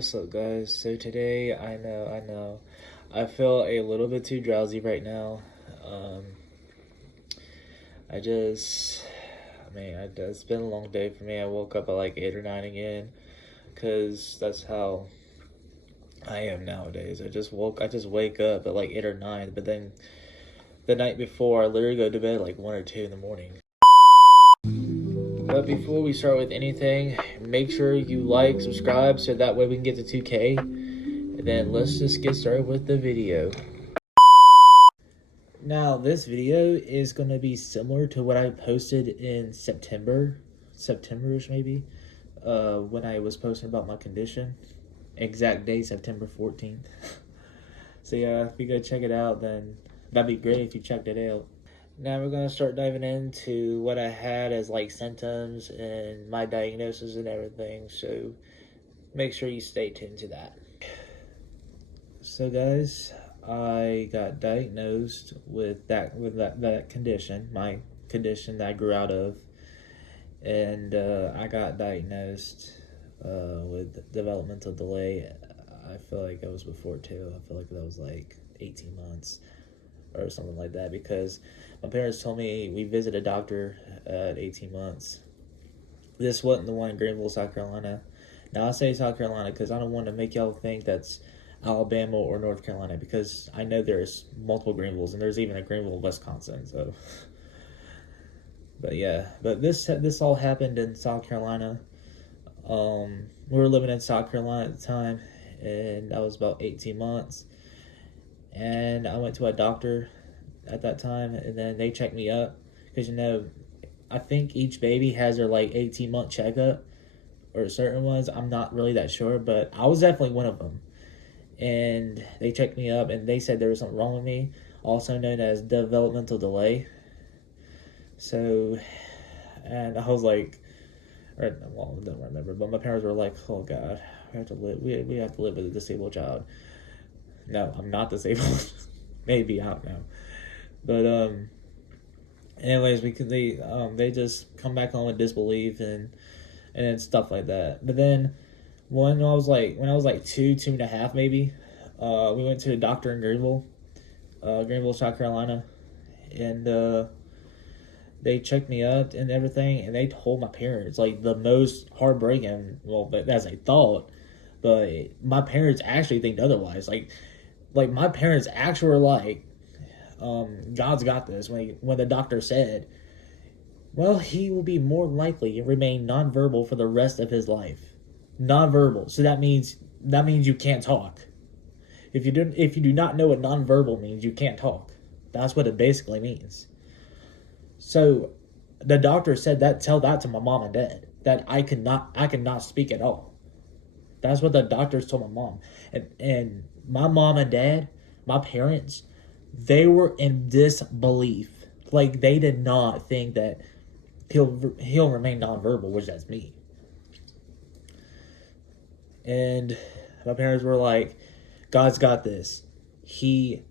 What's up, guys? So today, I know, I feel a little bit too drowsy right now. Um, I just, it's been a long day for me. I woke up at like 8 or 9 again, because that's how I am nowadays. I just wake up at like 8 or 9, but then the night before, I literally go to bed at like 1 or 2 in the morning. But before we start with anything, make sure you like, subscribe, so that way we can get to 2K. And then let's just get started with the video. Now, this video is going to be similar to what I posted in September-ish maybe, when I was posting about my condition. Exact date, September 14th. So yeah, if you go check it out, then that'd be great if you checked it out. Now we're going to start diving into what I had as like symptoms and my diagnosis and everything, so make sure you stay tuned to that. So guys, I got diagnosed with that condition, my condition that I grew out of, and I got diagnosed with developmental delay. I feel like it was before too. I feel like that was like 18 months or something like that, because my parents told me we visit a doctor at 18 months. This wasn't the one in Greenville, South Carolina. Now I say South Carolina because I don't want to make y'all think that's Alabama or North Carolina, because I know there's multiple Greenvilles and there's even a Greenville, Wisconsin. So, but yeah, but this all happened in South Carolina. We were living in South Carolina at the time, and I was about 18 months. And I went to a doctor at that time, and then they checked me up because I think each baby has their like 18-month checkup, or certain ones. I'm not really that sure, but I was definitely one of them. And they checked me up, and they said there was something wrong with me, also known as developmental delay. So, and I was like, I don't remember, but my parents were like, "Oh God, we have to live. We have to live with a disabled child." No, I'm not disabled. Maybe, I don't know. But anyways, because they just come back on with disbelief and stuff like that. But then when I was like two and a half maybe, we went to a doctor in Greenville, South Carolina, and they checked me up and everything, and they told my parents like the most heartbreaking. Well, as I thought, but my parents actually think otherwise. Like my parents actually were like, God's got this. When the doctor said, well, he will be more likely to remain nonverbal for the rest of his life. Nonverbal. So that means you can't talk. If you do not know what nonverbal means, you can't talk. That's what it basically means. So the doctor said that, tell that to my mom and dad, that I could not speak at all. That's what the doctors told my mom. And my mom and dad, my parents, they were in disbelief. Like, they did not think that he'll remain nonverbal, which that's me. And my parents were like, God's got this. He'll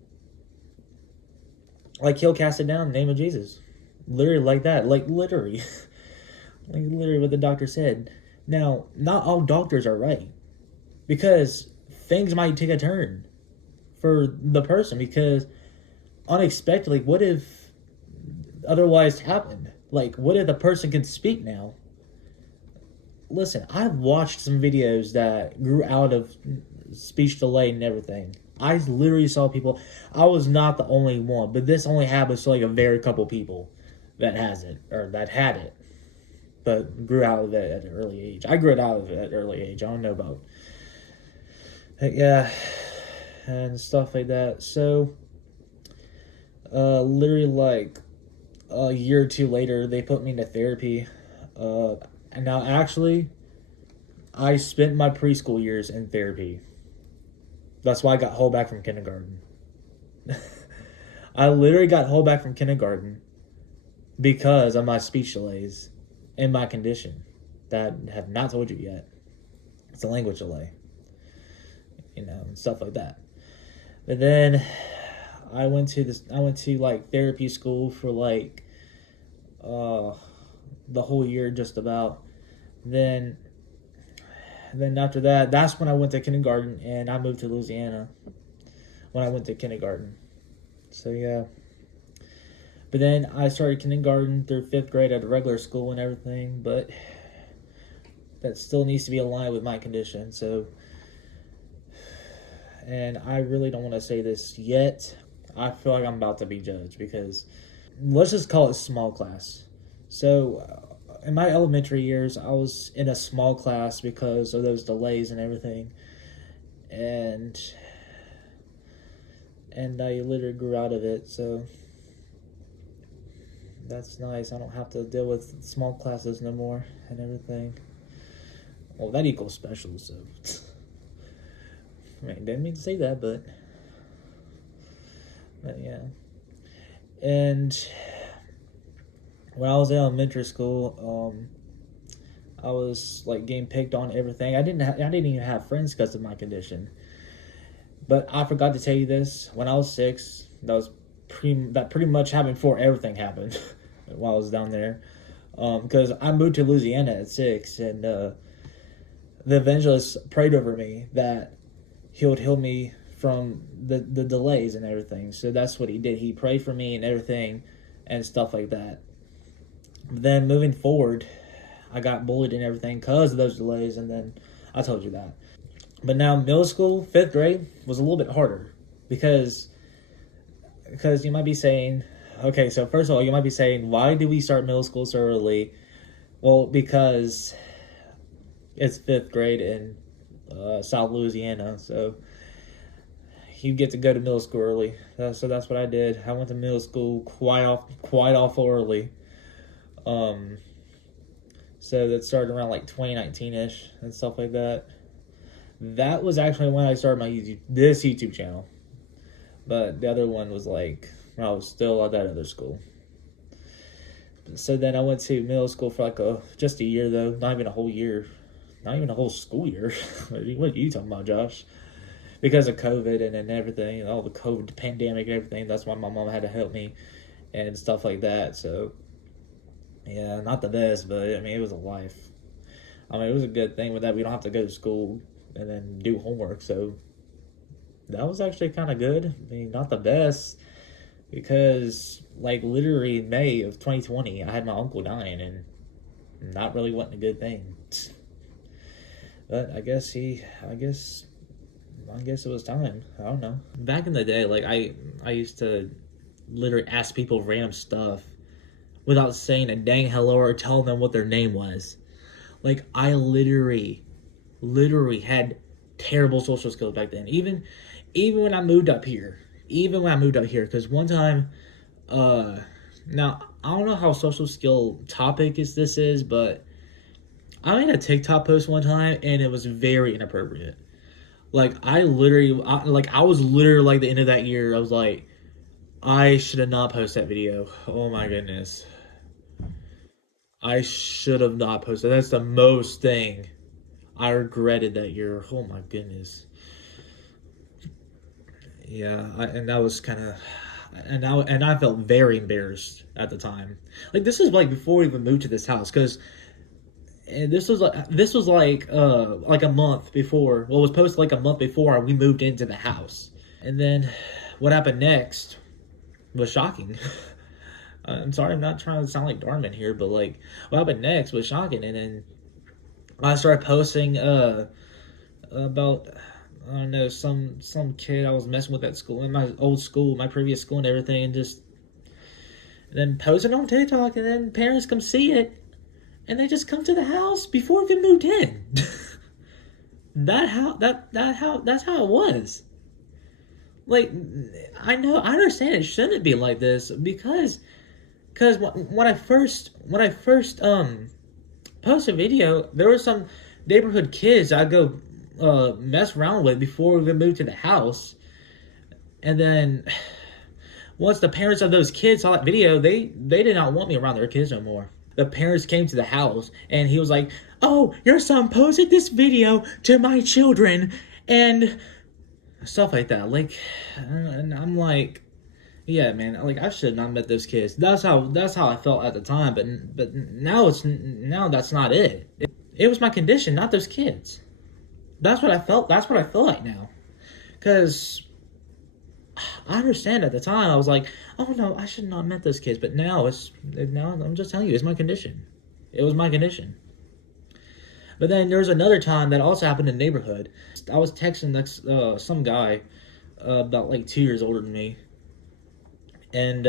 cast it down in the name of Jesus. Literally like that. Like, literally. Like, literally what the doctor said. Now, not all doctors are right, because things might take a turn for the person, because unexpectedly, what if otherwise happened? Like, what if the person can speak now? Listen, I've watched some videos that grew out of speech delay and everything. I literally saw people. I was not the only one, but this only happens to like a very couple people that has it, or that had it, but grew out of it at an early age. I grew it out of it at an early age. I don't know about, yeah, and stuff like that. So, literally like a year or two later, they put me into therapy. And now actually, I spent my preschool years in therapy. That's why I got held back from kindergarten. I literally got held back from kindergarten because of my speech delays and my condition that I have not told you yet. It's a language delay, and stuff like that. But then I went to like therapy school for like the whole year, just about. Then And then after that, that's when I went to kindergarten, and I moved to Louisiana when I went to kindergarten. So yeah. But then I started kindergarten through 5th grade at a regular school and everything, but that still needs to be aligned with my condition. So, and I really don't want to say this yet. I feel like I'm about to be judged because let's just call it small class. So, in my elementary years, I was in a small class because of those delays and everything, and I literally grew out of it. So that's nice. I don't have to deal with small classes no more and everything. Well, that equals special, so I mean, didn't mean to say that, but yeah. And when I was in elementary school, I was like getting picked on everything. I didn't even have friends because of my condition. But I forgot to tell you this. When I was 6, that pretty much happened before everything happened while I was down there. Because I moved to Louisiana at 6, and the evangelist prayed over me that he would heal me from the delays and everything. So that's what he did. He prayed for me and everything and stuff like that. Then moving forward, I got bullied and everything because of those delays, and then I told you that. But now middle school, 5th grade, was a little bit harder because you might be saying, okay, so first of all, you might be saying, why do we start middle school so early? Well, because it's 5th grade in South Louisiana, so you get to go to middle school early. So that's what I did. I went to middle school quite awful early. So that started around like 2019-ish and stuff like that. That was actually when I started this YouTube channel. But the other one was like when I was still at that other school. So then I went to middle school for like just a year though, not even a whole year. Not even a whole school year. What are you talking about, Josh? Because of COVID and everything, all the COVID pandemic and everything, that's why my mom had to help me and stuff like that. So, yeah, not the best, but I mean, it was a life. I mean, it was a good thing with that. We don't have to go to school and then do homework. So, that was actually kind of good. I mean, not the best because, like, literally in May of 2020, I had my uncle dying and not really wasn't a good thing. But I guess it was time. I don't know. Back in the day, like I used to literally ask people random stuff without saying a dang hello or telling them what their name was. Like I literally had terrible social skills back then. Even when I moved up here. Because one time, now I don't know how social skill topic this is, but I made a TikTok post one time and it was very inappropriate. Like I was literally like the end of that year. I was like, I should have not posted that video. Oh my goodness, I should have not posted. That's the most thing I regretted that year. Oh my goodness. Yeah, and that was kind of, and I felt very embarrassed at the time. Like this was like before we even moved to this house, because. And this was like a month before. Well, it was posted like a month before we moved into the house. And then what happened next was shocking. I'm sorry, I'm not trying to sound like Darman here, but like what happened next was shocking. And then I started posting about I don't know some kid I was messing with at school, in my old school, my previous school, and everything, and then posting on TikTok, and then parents come see it. And they just come to the house before we moved in. That's how it was. Like, I understand it shouldn't be like this because when I first post a video, there were some neighborhood kids I'd go mess around with before we moved to the house, and then once the parents of those kids saw that video, they did not want me around their kids no more. The parents came to the house and he was like, oh, your son posted this video to my children and stuff like that. Like, and I'm like, yeah, man, like I should not have met those kids. That's how I felt at the time. But now that's not it. It was my condition, not those kids. That's what I felt. That's what I feel like now. Because I understand at the time I was like, oh no, I should not have met those kids. But now I'm just telling you, it's my condition. It was my condition. But then there's another time that also happened in the neighborhood. I was texting some guy about like 2 years older than me, and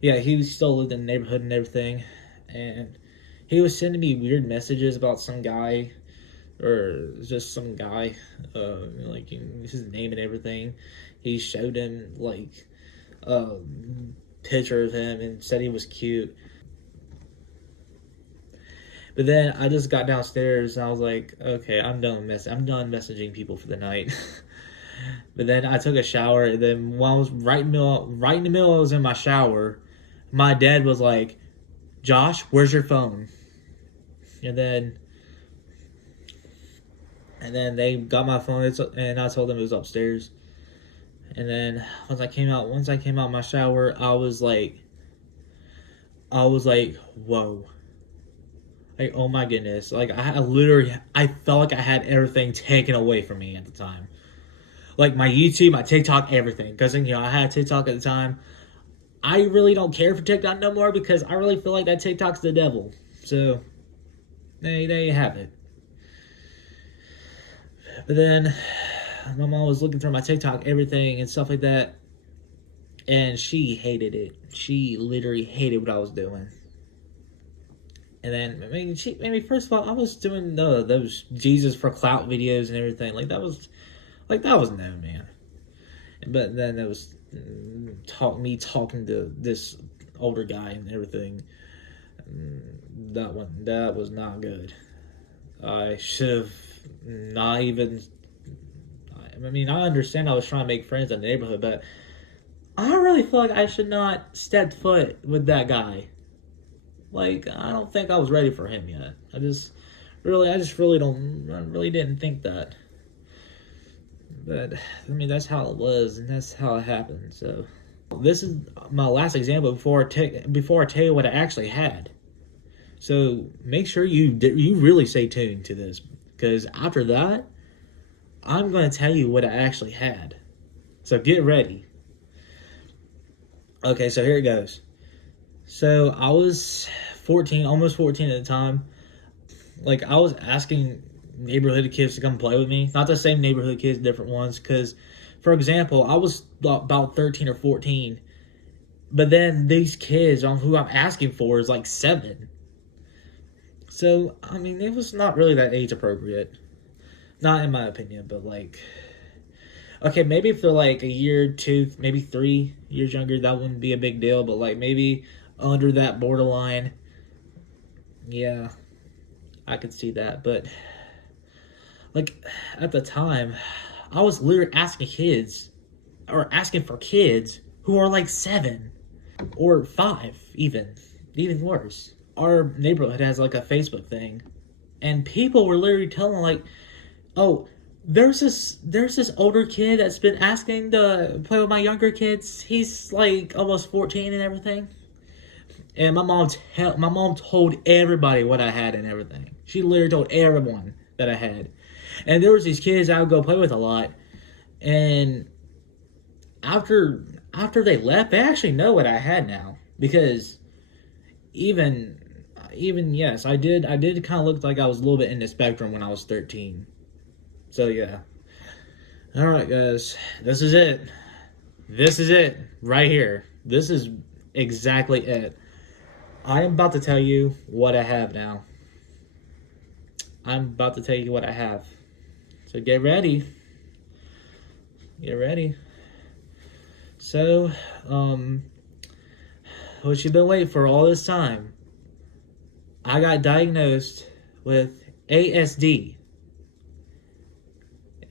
yeah, he still lived in the neighborhood and everything, and he was sending me weird messages about some guy, or just some guy, like his name and everything. He showed him like a picture of him and said he was cute. But then I just got downstairs and I was like, okay, I'm done messaging people for the night. But then I took a shower, and then while I was right in the middle, I was in my shower. My dad was like, "Josh, where's your phone?" And then they got my phone, and I told them it was upstairs. And then once I came out of my shower, I was like, whoa. Like, oh my goodness. Like, I felt like I had everything taken away from me at the time. Like, my YouTube, my TikTok, everything. Because, I had TikTok at the time. I really don't care for TikTok no more because I really feel like that TikTok's the devil. So, there you have it. But then, my mom was looking through my TikTok, everything, and stuff like that. And she hated it. She literally hated what I was doing. And then, first of all, I was doing those Jesus for clout videos and everything. That was no, man. But then it was me talking to this older guy and everything. That was not good. I should have not even. I understand I was trying to make friends in the neighborhood, but I really feel like I should not step foot with that guy. I don't think I was ready for him yet. I really didn't think that. But, that's how it was, and that's how it happened, so. This is my last example before I tell you what I actually had. So, make sure you really stay tuned to this, because after that, I'm going to tell you what I actually had. So, get ready. Okay, so here it goes. So, I was 14, almost 14 at the time. I was asking neighborhood kids to come play with me. Not the same neighborhood kids, different ones. Because, for example, I was about 13 or 14. But then these kids on who I'm asking for is 7. So, it was not really that age appropriate. Not in my opinion, but okay, maybe if they're a year, 2, maybe 3 years younger, that wouldn't be a big deal. But maybe under that borderline, yeah, I could see that. But at the time, I was literally asking for kids who are 7 or 5, even worse. Our neighborhood has a Facebook thing, and people were literally telling oh, there's this older kid that's been asking to play with my younger kids. He's almost 14 and everything. And my mom told everybody what I had and everything. She literally told everyone that I had. And there was these kids I would go play with a lot. And after they left, they actually know what I had now. Because even yes, I did kind of look like I was a little bit in the spectrum when I was 13. So yeah. Alright guys, this is it. This is it right here. This is exactly it. I am about to tell you what I have now. I'm about to tell you what I have. So get ready. Get ready. So, what you've been waiting for all this time. I got diagnosed with ASD.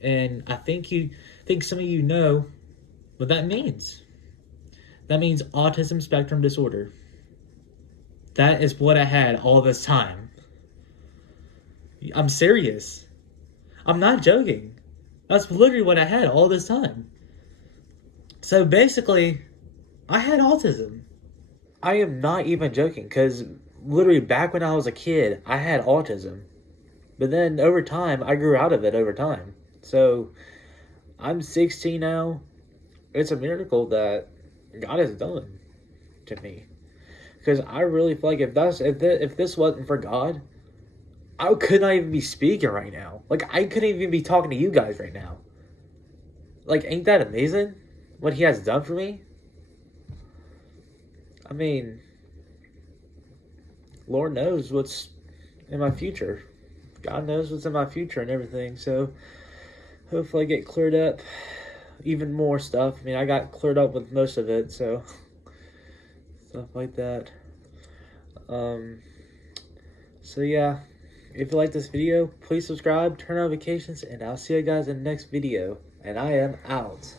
And I think some of you know what that means. That means autism spectrum disorder. That is what I had all this time. I'm serious. I'm not joking. That's literally what I had all this time. So basically, I had autism. I am not even joking, because literally back when I was a kid, I had autism. But then over time, I grew out of it over time. So I'm 16 now. It's a miracle that God has done to me. Because I really feel like if this wasn't for God, I could not even be speaking right now. Like, I couldn't even be talking to you guys right now. Like, ain't that amazing? What He has done for me? I mean, Lord knows what's in my future. God knows what's in my future and everything. So, hopefully I get cleared up. Even more stuff. I mean, I got cleared up with most of it, so stuff like that. So yeah, if you like this video, please subscribe, turn on notifications, and I'll see you guys in the next video. And I am out.